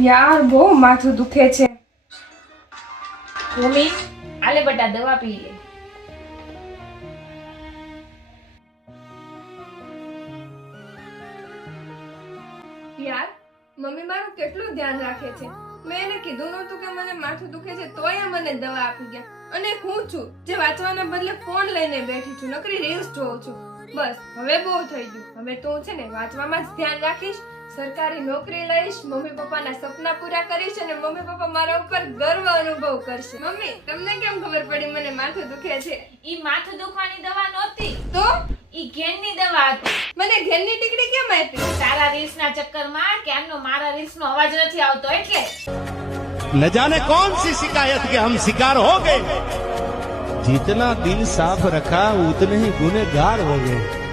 યાર બહુ માથું દુખે છે. ભૂમિ આલે બટા દવા પી લે. યાર મમ્મી મારું કેટલું ધ્યાન રાખે છે. મેં એને કીધું નહોતું કે મને માથું દુખે છે તોય મને દવા આપી ગયા. અને હું છું જે વાંચવાના બદલે ફોન લઈને બેઠી છું, નકરી રીલ્સ જોઉં છું. બસ હવે બહુ થઈ ગયું. હવે તો હું છે ને વાંચવામાં જ ધ્યાન રાખીશ, સરકારી નોકરી લઈશ, મમ્મી પપ્પાના સપના પૂરા કરીશ અને મમ્મી પપ્પા મારા ઉપર ગર્વ અનુભવ કરશે. મમ્મી તમને કેમ ખબર પડી મને માથું દુખે છે? ઈ માથું દુખવાની દવા નહોતી, તો ઈ ઘેનની દવા હતી. મને ઘેરની ટીકડી કેમ આપી? તારા રીલ્સના ચક્કરમાં ક્યારનો મારા રીલ્સનો અવાજ નથી આવતો એટલે. न जाने कौन सी शिकायत के हम शिकार हो गए। जितना दिल साफ रखा उतने ही गुनहगार हो गए।